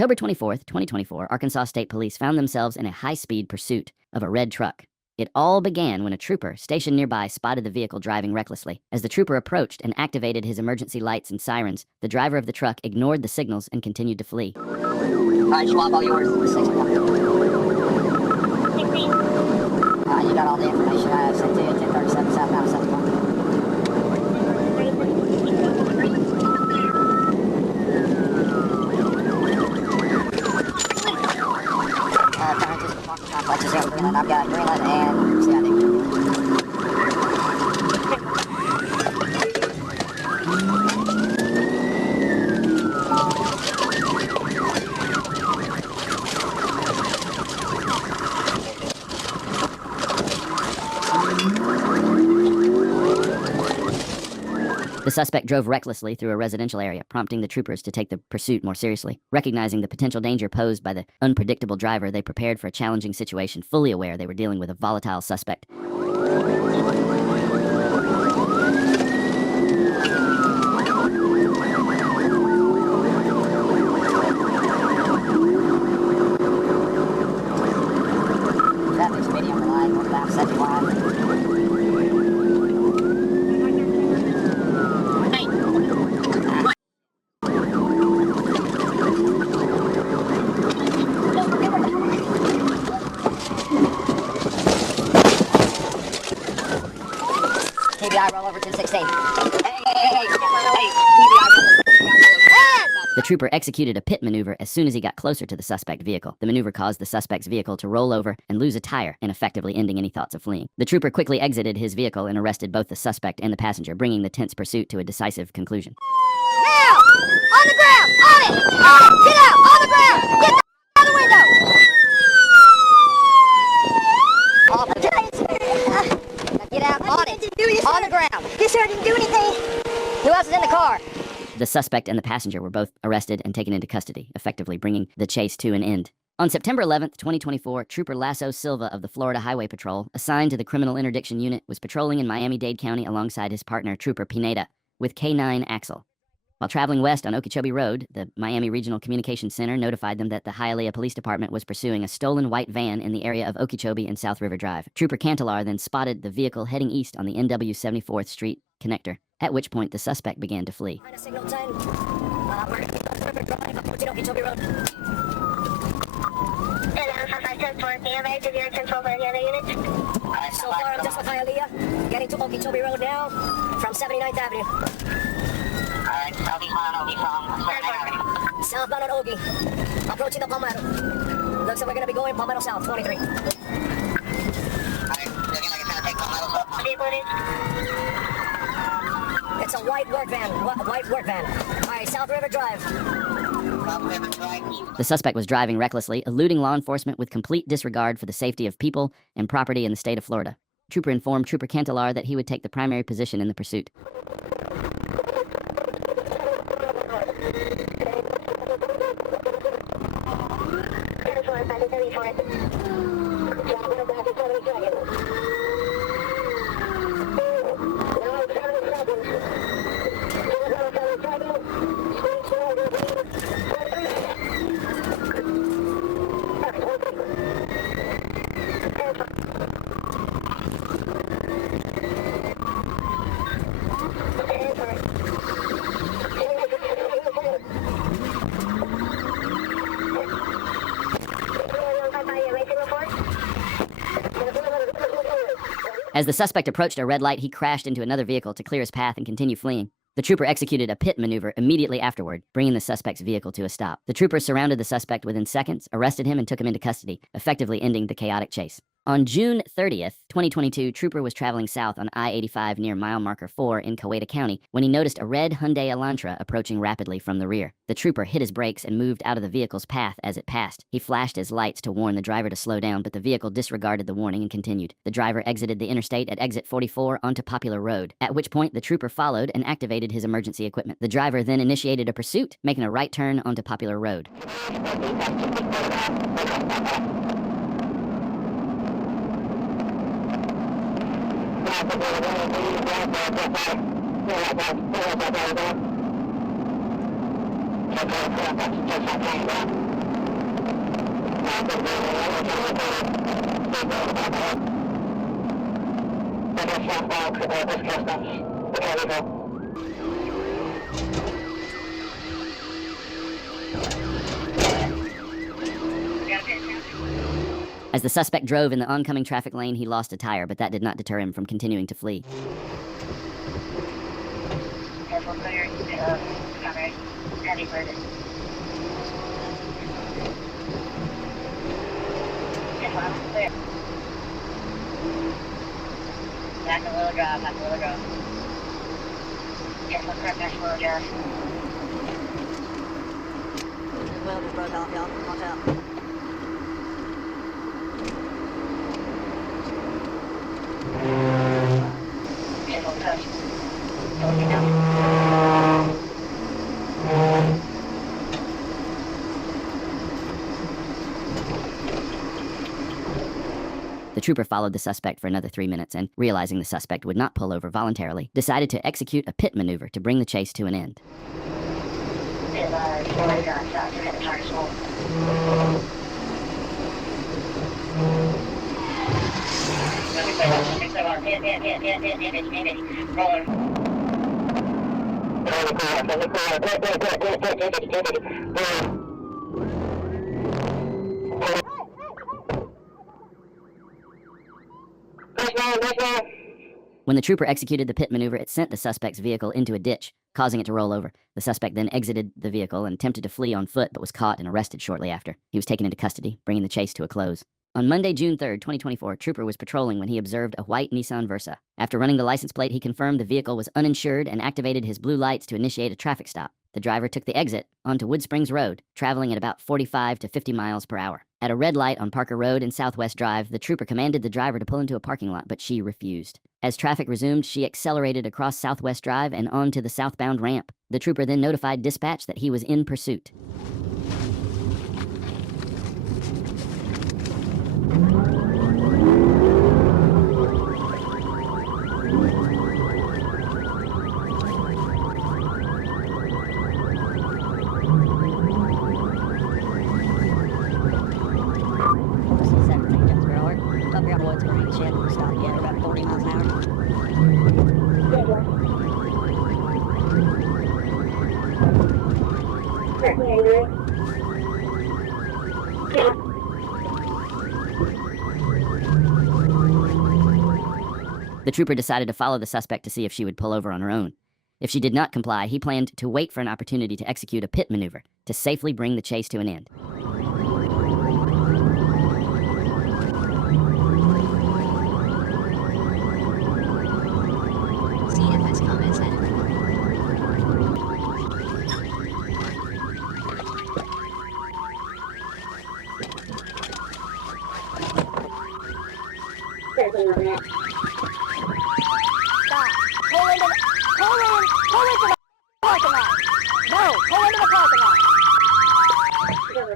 October 24th, 2024, Arkansas State Police found themselves in a high-speed pursuit of a red truck. It all began when a trooper stationed nearby spotted the vehicle driving recklessly. As the trooper approached and activated his emergency lights and sirens, the driver of the truck ignored the signals and continued to flee. All right, Schwab, all yours. 61. You got all the information I have sent to you. 1037 southbound, 71. I've got Greenland and CID. The suspect drove recklessly through a residential area, prompting the troopers to take the pursuit more seriously. Recognizing the potential danger posed by the unpredictable driver, they prepared for a challenging situation, fully aware they were dealing with a volatile suspect. Traffic's medium line, northbound 71. TBI roll over 216. The trooper executed a pit maneuver as soon as he got closer to the suspect vehicle. The maneuver caused the suspect's vehicle to roll over and lose a tire, ineffectively ending any thoughts of fleeing. The trooper quickly exited his vehicle and arrested both the suspect and the passenger, bringing the tense pursuit to a decisive conclusion. Now! On the ground! On it! On it! Get out! On the ground! Get the out the window! Get out! On it! On the ground! Yes, sir, I didn't do anything! Who else is in the car? The suspect and the passenger were both arrested and taken into custody, effectively bringing the chase to an end. On September 11th, 2024, Trooper Lasso Silva of the Florida Highway Patrol, assigned to the Criminal Interdiction Unit, was patrolling in Miami-Dade County alongside his partner, Trooper Pineda, with K9 Axel. While traveling west on Okeechobee Road, the Miami Regional Communications Center notified them that the Hialeah Police Department was pursuing a stolen white van in the area of Okeechobee and South River Drive. Trooper Cantelar then spotted the vehicle heading east on the NW 74th Street connector, at which point the suspect began to flee. Signal 10. We're at South River Drive, approaching Okeechobee Road. So far, I'm just with Hialeah, getting to Okeechobee Road now, from 79th Avenue. Alright, southbound on Ogie from 79th Avenue. Southbound on Ogie, approaching the Palmetto. Looks like we're going to be going Palmetto South, 23. Alright, looking like it's going to take Palmetto South. It's a white work van, white work van. Alright, South River Drive. The suspect was driving recklessly, eluding law enforcement with complete disregard for the safety of people and property in the state of Florida. Trooper informed Trooper Cantelar that he would take the primary position in the pursuit. As the suspect approached a red light, he crashed into another vehicle to clear his path and continue fleeing. The trooper executed a pit maneuver immediately afterward, bringing the suspect's vehicle to a stop. The troopers surrounded the suspect within seconds, arrested him, and took him into custody, effectively ending the chaotic chase. On June 30th, 2022, Trooper was traveling south on I-85 near mile marker 4 in Coweta County when he noticed a red Hyundai Elantra approaching rapidly from the rear. The trooper hit his brakes and moved out of the vehicle's path as it passed. He flashed his lights to warn the driver to slow down, but the vehicle disregarded the warning and continued. The driver exited the interstate at exit 44 onto Popular Road, at which point the trooper followed and activated his emergency equipment. The driver then initiated a pursuit, making a right turn onto Popular Road. As the suspect drove in the oncoming traffic lane, he lost a tire, but that did not deter him from continuing to flee. Back a little drive, back a little drive. Yes, let's correct back a little drive. This wheel just broke off, y'all. Watch out. Yes, we'll touch. Don't get down. The trooper followed the suspect for another 3 minutes and, realizing the suspect would not pull over voluntarily, decided to execute a pit maneuver to bring the chase to an end. When the trooper executed the pit maneuver, it sent the suspect's vehicle into a ditch, causing it to roll over. The suspect then exited the vehicle and attempted to flee on foot, but was caught and arrested shortly after. He was taken into custody, bringing the chase to a close. On Monday, June 3rd, 2024, Trooper was patrolling when he observed a white Nissan Versa. After running the license plate, he confirmed the vehicle was uninsured and activated his blue lights to initiate a traffic stop. The driver took the exit onto Wood Springs Road, traveling at about 45 to 50 miles per hour. At a red light on Parker Road and Southwest Drive, the trooper commanded the driver to pull into a parking lot, but she refused. As traffic resumed, she accelerated across Southwest Drive and onto the southbound ramp. The trooper then notified dispatch that he was in pursuit. The trooper decided to follow the suspect to see if she would pull over on her own. If she did not comply, he planned to wait for an opportunity to execute a pit maneuver to safely bring the chase to an end. CFS comments and stop. Pull into the parking lot. No, pull into the parking lot.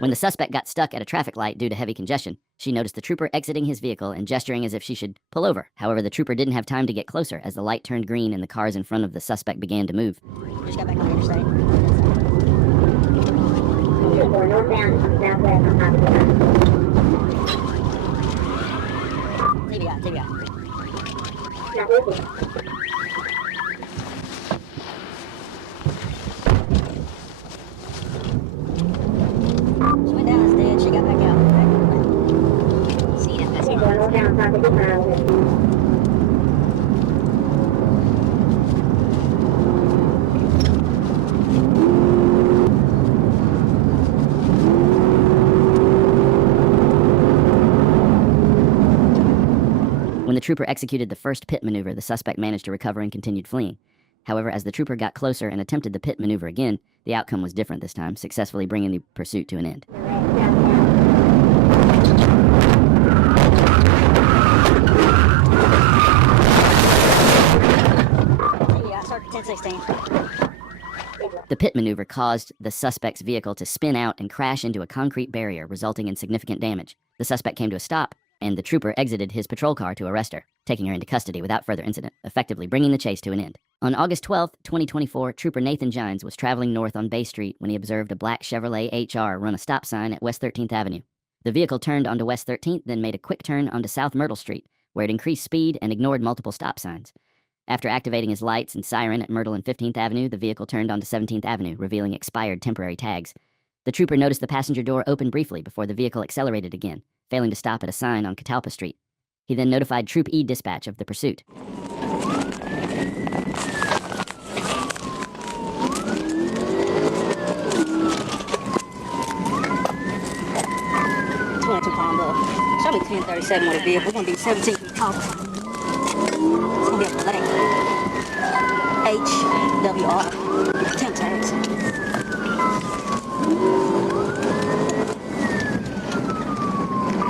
When the suspect got stuck at a traffic light due to heavy congestion, she noticed the trooper exiting his vehicle and gesturing as if she should pull over. However, the trooper didn't have time to get closer as the light turned green and the cars in front of the suspect began to move. Just got back on the interstate. Northbound, southwest on top of the TBI. Not working. She went down instead, she got back out. CFS. Northbound, top of the When the trooper executed the first pit maneuver, the suspect managed to recover and continued fleeing. However, as the trooper got closer and attempted the pit maneuver again, the outcome was different this time, successfully bringing the pursuit to an end. Yeah, start 1016. The pit maneuver caused the suspect's vehicle to spin out and crash into a concrete barrier, resulting in significant damage. The suspect came to a stop, and the trooper exited his patrol car to arrest her, taking her into custody without further incident, effectively bringing the chase to an end. On August 12, 2024, Trooper Nathan Gines was traveling north on Bay Street when he observed a black Chevrolet HR run a stop sign at West 13th Avenue. The vehicle turned onto West 13th, then made a quick turn onto South Myrtle Street, where it increased speed and ignored multiple stop signs. After activating his lights and siren at Myrtle and 15th Avenue, the vehicle turned onto 17th Avenue, revealing expired temporary tags. The trooper noticed the passenger door open briefly before the vehicle accelerated again, failing to stop at a sign on Catalpa Street. He then notified Troop E dispatch of the pursuit. Show me 1037 with a vehicle. We're going to be 17 feet tall. It's going to be a black HWR. Temp tags.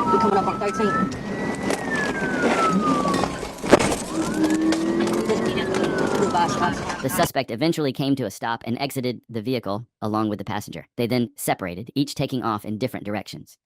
We're coming up on 13. The suspect eventually came to a stop and exited the vehicle along with the passenger. They then separated, each taking off in different directions.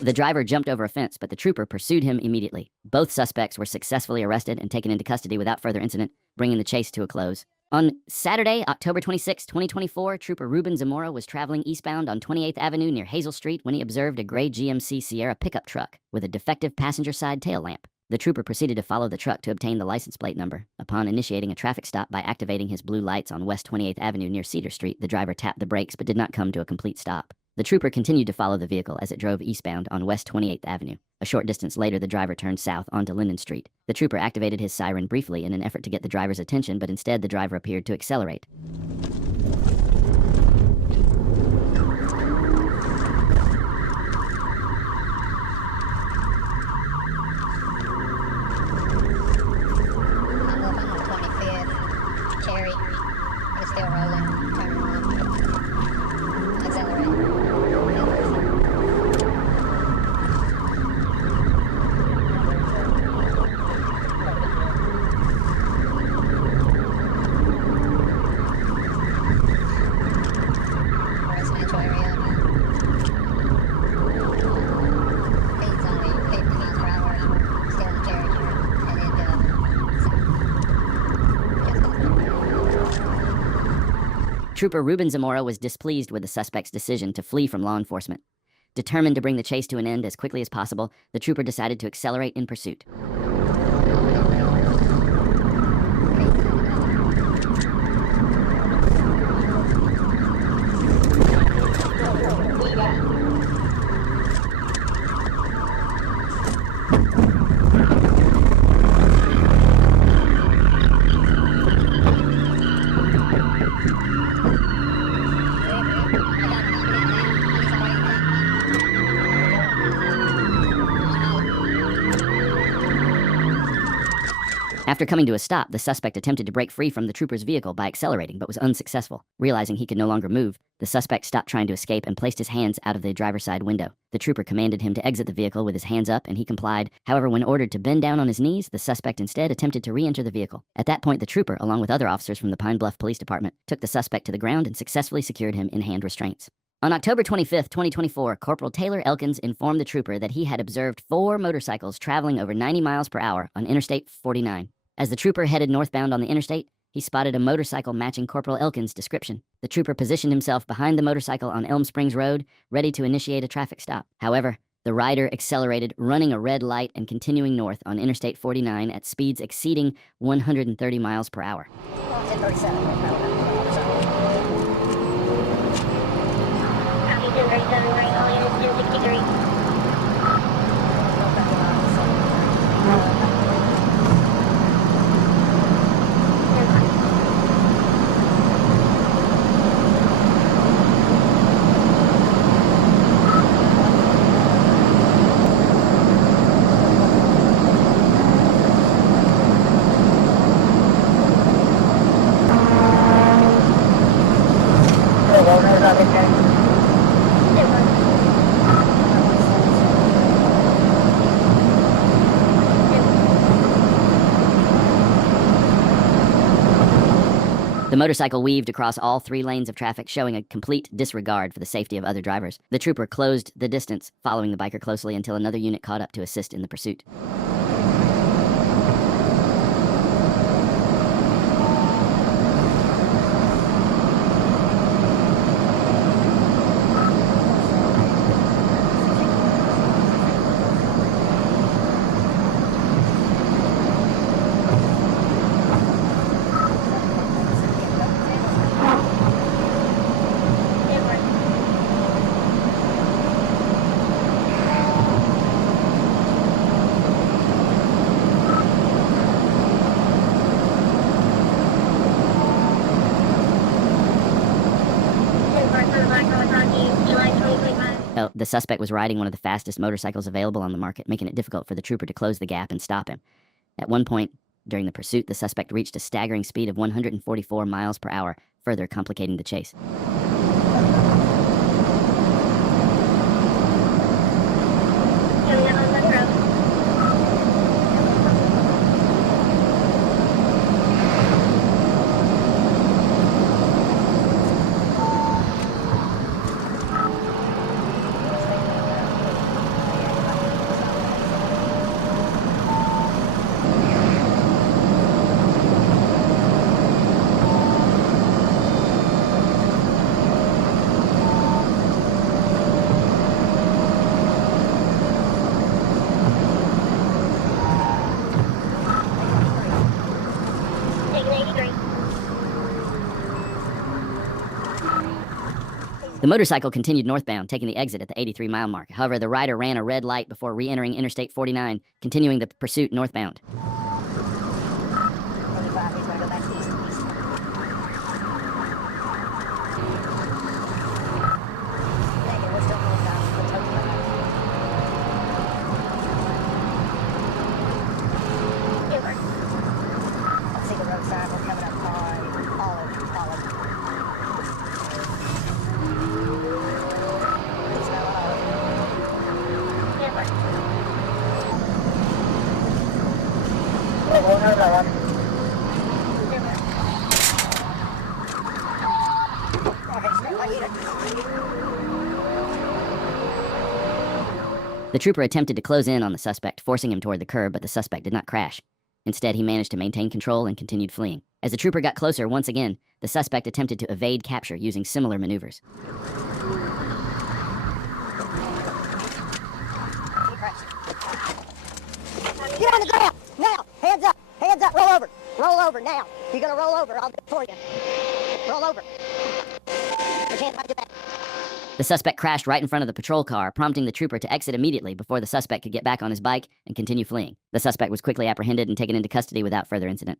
The driver jumped over a fence, but the trooper pursued him immediately. Both suspects were successfully arrested and taken into custody without further incident, bringing the chase to a close. On Saturday, October 26, 2024, Trooper Ruben Zamora was traveling eastbound on 28th Avenue near Hazel Street when he observed a gray GMC Sierra pickup truck with a defective passenger side tail lamp. The trooper proceeded to follow the truck to obtain the license plate number. Upon initiating a traffic stop by activating his blue lights on West 28th Avenue near Cedar Street, the driver tapped the brakes but did not come to a complete stop. The trooper continued to follow the vehicle as it drove eastbound on West 28th Avenue. A short distance later, the driver turned south onto Linden Street. The trooper activated his siren briefly in an effort to get the driver's attention, but instead the driver appeared to accelerate. Trooper Ruben Zamora was displeased with the suspect's decision to flee from law enforcement. Determined to bring the chase to an end as quickly as possible, the trooper decided to accelerate in pursuit. After coming to a stop, the suspect attempted to break free from the trooper's vehicle by accelerating, but was unsuccessful. Realizing he could no longer move, the suspect stopped trying to escape and placed his hands out of the driver's side window. The trooper commanded him to exit the vehicle with his hands up, and he complied. However, when ordered to bend down on his knees, the suspect instead attempted to re-enter the vehicle. At that point, the trooper, along with other officers from the Pine Bluff Police Department, took the suspect to the ground and successfully secured him in hand restraints. On October 25, 2024, Corporal Taylor Elkins informed the trooper that he had observed 4 motorcycles traveling over 90 miles per hour on Interstate 49. As the trooper headed northbound on the interstate, he spotted a motorcycle matching Corporal Elkins' description. The trooper positioned himself behind the motorcycle on Elm Springs Road, ready to initiate a traffic stop. However, the rider accelerated, running a red light and continuing north on Interstate 49 at speeds exceeding 130 miles per hour. 1037. The motorcycle weaved across all 3 lanes of traffic, showing a complete disregard for the safety of other drivers. The trooper closed the distance, following the biker closely until another unit caught up to assist in the pursuit. The suspect was riding one of the fastest motorcycles available on the market, making it difficult for the trooper to close the gap and stop him. At one point during the pursuit, the suspect reached a staggering speed of 144 miles per hour, further complicating the chase. The motorcycle continued northbound, taking the exit at the 83-mile mark. However, the rider ran a red light before re-entering Interstate 49, continuing the pursuit northbound. The trooper attempted to close in on the suspect, forcing him toward the curb, but the suspect did not crash. Instead, he managed to maintain control and continued fleeing. As the trooper got closer, once again, the suspect attempted to evade capture using similar maneuvers. Get on the ground! Now! Hands up! Hands up! Roll over! Roll over now! You're gonna roll over, I'll do it for you. Roll over. Put your hands behind your back. The suspect crashed right in front of the patrol car, prompting the trooper to exit immediately before the suspect could get back on his bike and continue fleeing. The suspect was quickly apprehended and taken into custody without further incident.